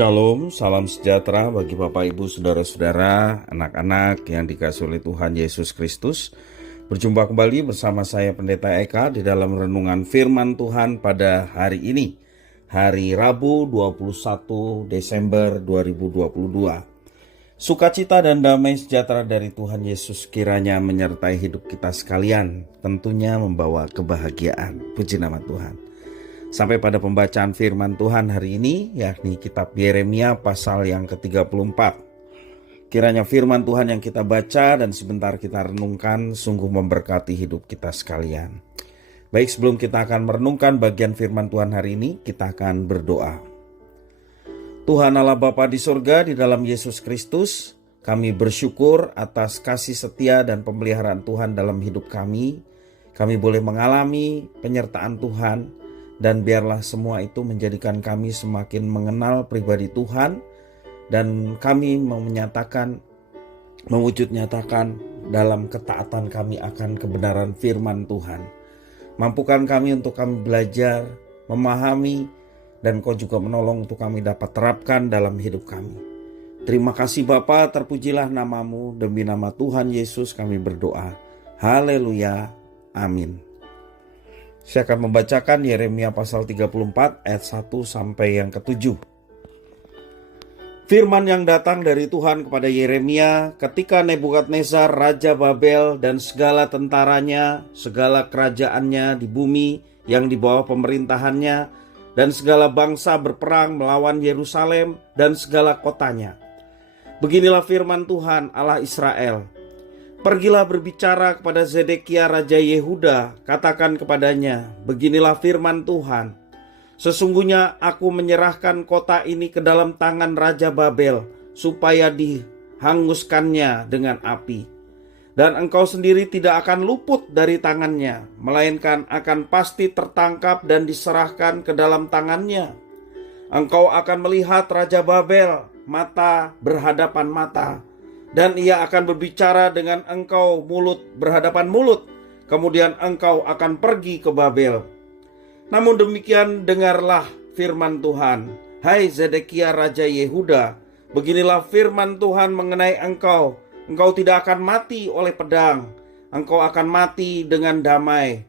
Shalom, salam sejahtera bagi Bapak Ibu Saudara-saudara, anak-anak yang dikasihi oleh Tuhan Yesus Kristus. Berjumpa kembali bersama saya Pendeta Eka di dalam renungan firman Tuhan pada hari ini, hari Rabu 21 Desember 2022. Sukacita dan damai sejahtera dari Tuhan Yesus kiranya menyertai hidup kita sekalian, tentunya membawa kebahagiaan. Puji nama Tuhan. Sampai pada pembacaan firman Tuhan hari ini, yakni kitab Yeremia pasal yang ke-34. Kiranya firman Tuhan yang kita baca dan sebentar kita renungkan sungguh memberkati hidup kita sekalian. Baik, sebelum kita akan merenungkan bagian firman Tuhan hari ini, kita akan berdoa. Tuhan Allah Bapa di surga, di dalam Yesus Kristus, kami bersyukur atas kasih setia dan pemeliharaan Tuhan dalam hidup kami. Kami boleh mengalami penyertaan Tuhan, dan biarlah semua itu menjadikan kami semakin mengenal pribadi Tuhan, dan kami mau mewujud nyatakan dalam ketaatan kami akan kebenaran firman Tuhan. Mampukan kami untuk kami belajar, memahami, dan Kau juga menolong untuk kami dapat terapkan dalam hidup kami. Terima kasih Bapa, terpujilah nama-Mu, demi nama Tuhan Yesus kami berdoa. Haleluya, amin. Saya akan membacakan Yeremia pasal 34 ayat 1 sampai yang ke-7. Firman yang datang dari Tuhan kepada Yeremia ketika Nebukadnezar Raja Babel dan segala tentaranya, segala kerajaannya di bumi yang di bawah pemerintahannya, dan segala bangsa berperang melawan Yerusalem dan segala kotanya. Beginilah firman Tuhan Allah Israel. Pergilah berbicara kepada Zedekia Raja Yehuda, katakan kepadanya, beginilah firman Tuhan. Sesungguhnya aku menyerahkan kota ini ke dalam tangan Raja Babel, supaya dihanguskannya dengan api. Dan engkau sendiri tidak akan luput dari tangannya, melainkan akan pasti tertangkap dan diserahkan ke dalam tangannya. Engkau akan melihat Raja Babel, mata berhadapan mata, dan ia akan berbicara dengan engkau mulut berhadapan mulut. Kemudian engkau akan pergi ke Babel. Namun demikian dengarlah firman Tuhan. Hai Zedekia Raja Yehuda, beginilah firman Tuhan mengenai engkau. Engkau tidak akan mati oleh pedang. Engkau akan mati dengan damai.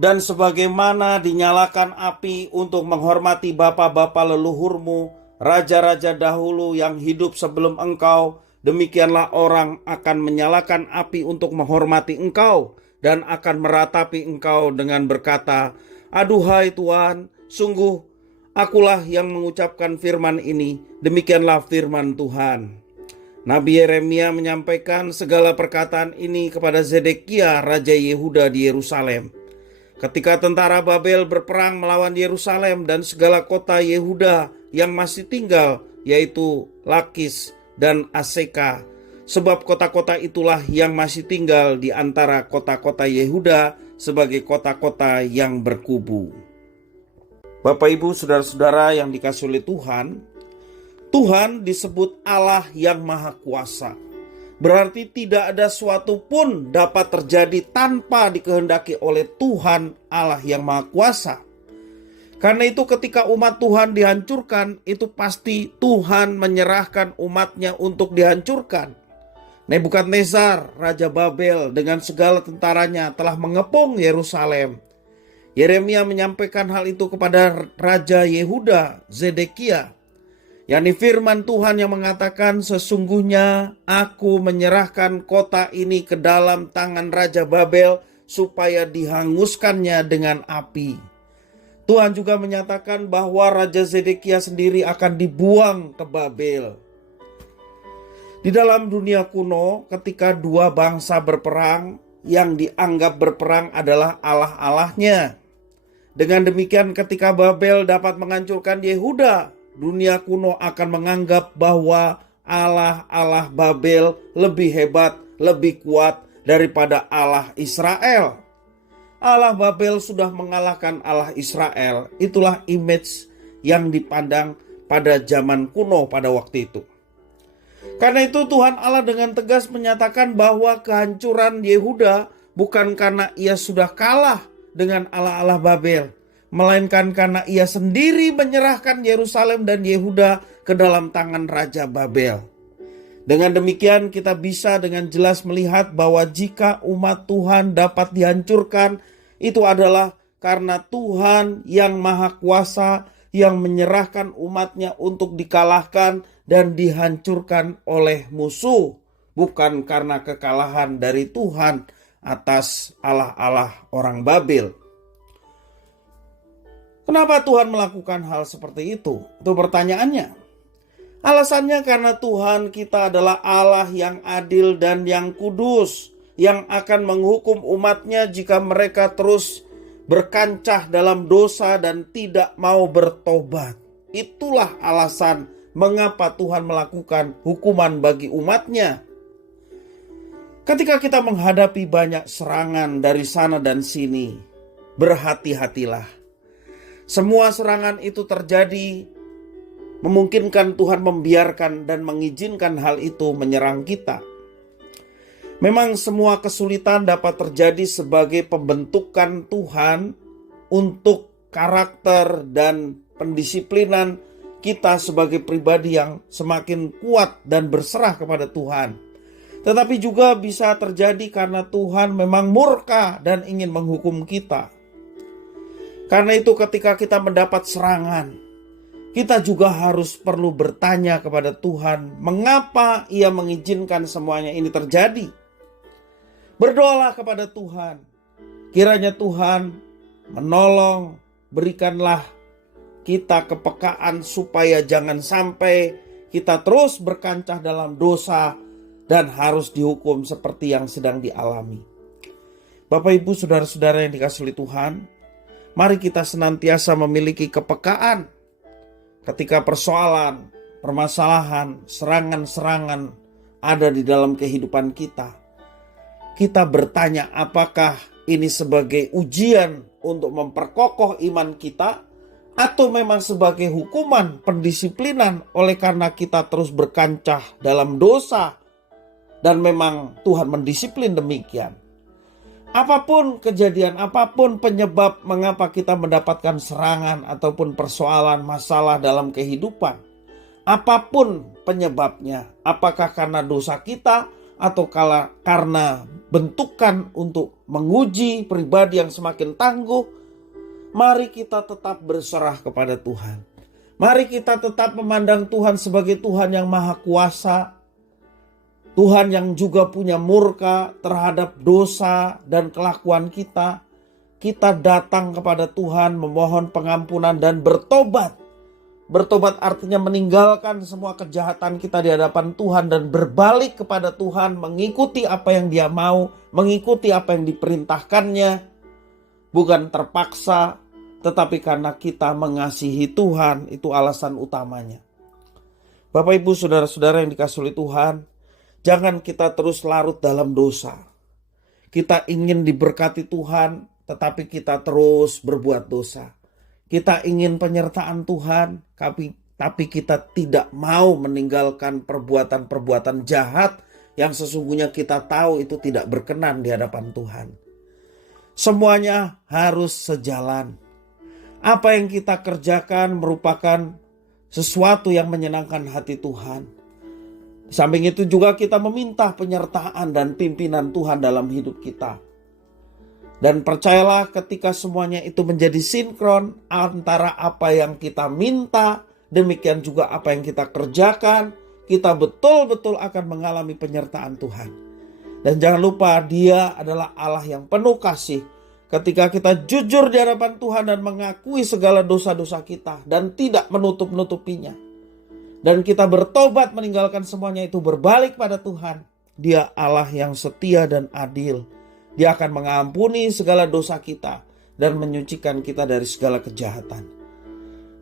Dan sebagaimana dinyalakan api untuk menghormati bapa-bapa leluhurmu, raja-raja dahulu yang hidup sebelum engkau, demikianlah orang akan menyalakan api untuk menghormati engkau dan akan meratapi engkau dengan berkata, aduhai Tuhan, sungguh akulah yang mengucapkan firman ini. Demikianlah firman Tuhan. Nabi Yeremia menyampaikan segala perkataan ini kepada Zedekia Raja Yehuda di Yerusalem. Ketika tentara Babel berperang melawan Yerusalem dan segala kota Yehuda yang masih tinggal, yaitu Lakis dan Aseka, sebab kota-kota itulah yang masih tinggal di antara kota-kota Yehuda sebagai kota-kota yang berkubu. Bapak Ibu saudara-saudara yang dikasihi oleh Tuhan, Tuhan disebut Allah yang Maha Kuasa. Berarti tidak ada suatu pun dapat terjadi tanpa dikehendaki oleh Tuhan Allah yang Maha Kuasa. Karena itu ketika umat Tuhan dihancurkan, itu pasti Tuhan menyerahkan umatnya untuk dihancurkan. Nebukadnezar, Raja Babel dengan segala tentaranya telah mengepung Yerusalem. Yeremia menyampaikan hal itu kepada Raja Yehuda, Zedekia. yakni firman Tuhan yang mengatakan, sesungguhnya aku menyerahkan kota ini ke dalam tangan Raja Babel supaya dihanguskannya dengan api. Tuhan juga menyatakan bahwa Raja Zedekia sendiri akan dibuang ke Babel. Di dalam dunia kuno, ketika dua bangsa berperang, yang dianggap berperang adalah allah-allahnya. Dengan demikian ketika Babel dapat menghancurkan Yehuda, dunia kuno akan menganggap bahwa Allah-Allah Babel lebih hebat, lebih kuat daripada Allah Israel. Allah Babel sudah mengalahkan Allah Israel. Itulah image yang dipandang pada zaman kuno pada waktu itu. Karena itu Tuhan Allah dengan tegas menyatakan bahwa kehancuran Yehuda bukan karena ia sudah kalah dengan Allah-Allah Babel, melainkan karena ia sendiri menyerahkan Yerusalem dan Yehuda ke dalam tangan Raja Babel. Dengan demikian kita bisa dengan jelas melihat bahwa jika umat Tuhan dapat dihancurkan, itu adalah karena Tuhan yang Maha Kuasa yang menyerahkan umatnya untuk dikalahkan dan dihancurkan oleh musuh. Bukan karena kekalahan dari Tuhan atas Allah-Allah orang Babel. Kenapa Tuhan melakukan hal seperti itu? Itu pertanyaannya. Alasannya karena Tuhan kita adalah Allah yang adil dan yang kudus, yang akan menghukum umatnya jika mereka terus berkancah dalam dosa dan tidak mau bertobat. Itulah alasan mengapa Tuhan melakukan hukuman bagi umatnya. Ketika kita menghadapi banyak serangan dari sana dan sini, berhati-hatilah. Semua serangan itu terjadi, memungkinkan Tuhan membiarkan dan mengizinkan hal itu menyerang kita. Memang semua kesulitan dapat terjadi sebagai pembentukan Tuhan untuk karakter dan pendisiplinan kita sebagai pribadi yang semakin kuat dan berserah kepada Tuhan. Tetapi juga bisa terjadi karena Tuhan memang murka dan ingin menghukum kita. Karena itu ketika kita mendapat serangan, kita juga harus perlu bertanya kepada Tuhan, mengapa Ia mengizinkan semuanya ini terjadi? Berdoalah kepada Tuhan, kiranya Tuhan menolong, berikanlah kita kepekaan supaya jangan sampai kita terus berkancah dalam dosa dan harus dihukum seperti yang sedang dialami. Bapak Ibu saudara-saudara yang dikasihi Tuhan, mari kita senantiasa memiliki kepekaan ketika persoalan, permasalahan, serangan-serangan ada di dalam kehidupan kita. Kita bertanya apakah ini sebagai ujian untuk memperkokoh iman kita, atau memang sebagai hukuman pendisiplinan oleh karena kita terus berkancah dalam dosa. Dan memang Tuhan mendisiplin demikian. Apapun kejadian, apapun penyebab mengapa kita mendapatkan serangan ataupun persoalan masalah dalam kehidupan. Apapun penyebabnya, apakah karena dosa kita atau karena bentukan untuk menguji pribadi yang semakin tangguh, mari kita tetap berserah kepada Tuhan. Mari kita tetap memandang Tuhan sebagai Tuhan yang Maha Kuasa, Tuhan yang juga punya murka terhadap dosa dan kelakuan kita. Kita datang kepada Tuhan memohon pengampunan dan bertobat. Bertobat artinya meninggalkan semua kejahatan kita di hadapan Tuhan dan berbalik kepada Tuhan, mengikuti apa yang Dia mau, mengikuti apa yang diperintahkannya. Bukan terpaksa, tetapi karena kita mengasihi Tuhan, itu alasan utamanya. Bapak Ibu saudara-saudara yang dikasihi oleh Tuhan, jangan kita terus larut dalam dosa. Kita ingin diberkati Tuhan, tetapi kita terus berbuat dosa. Kita ingin penyertaan Tuhan, tapi kita tidak mau meninggalkan perbuatan-perbuatan jahat yang sesungguhnya kita tahu itu tidak berkenan di hadapan Tuhan. Semuanya harus sejalan. Apa yang kita kerjakan merupakan sesuatu yang menyenangkan hati Tuhan. Di samping itu juga kita meminta penyertaan dan pimpinan Tuhan dalam hidup kita. Dan percayalah ketika semuanya itu menjadi sinkron antara apa yang kita minta, demikian juga apa yang kita kerjakan, kita betul-betul akan mengalami penyertaan Tuhan. Dan jangan lupa Dia adalah Allah yang penuh kasih. Ketika kita jujur di hadapan Tuhan dan mengakui segala dosa-dosa kita dan tidak menutup-nutupinya, dan kita bertobat meninggalkan semuanya itu berbalik pada Tuhan, Dia Allah yang setia dan adil. Dia akan mengampuni segala dosa kita dan menyucikan kita dari segala kejahatan.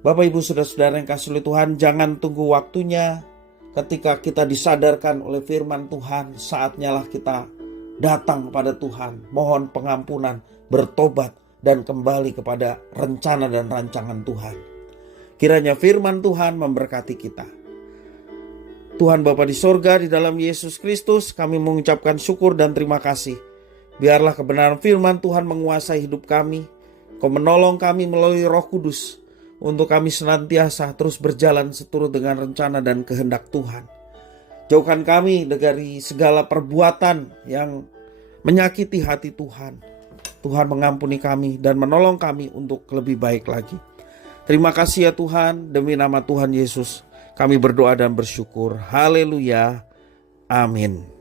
Bapak Ibu saudara-saudara yang kasih oleh Tuhan, jangan tunggu waktunya. Ketika kita disadarkan oleh firman Tuhan, saatnya lah kita datang kepada Tuhan, mohon pengampunan, bertobat dan kembali kepada rencana dan rancangan Tuhan. Kiranya firman Tuhan memberkati kita. Tuhan Bapa di sorga, di dalam Yesus Kristus kami mengucapkan syukur dan terima kasih. Biarlah kebenaran firman Tuhan menguasai hidup kami. Kau menolong kami melalui Roh Kudus untuk kami senantiasa terus berjalan seturut dengan rencana dan kehendak Tuhan. Jauhkan kami dari segala perbuatan yang menyakiti hati Tuhan. Tuhan mengampuni kami dan menolong kami untuk lebih baik lagi. Terima kasih ya Tuhan, demi nama Tuhan Yesus kami berdoa dan bersyukur. Haleluya. Amin.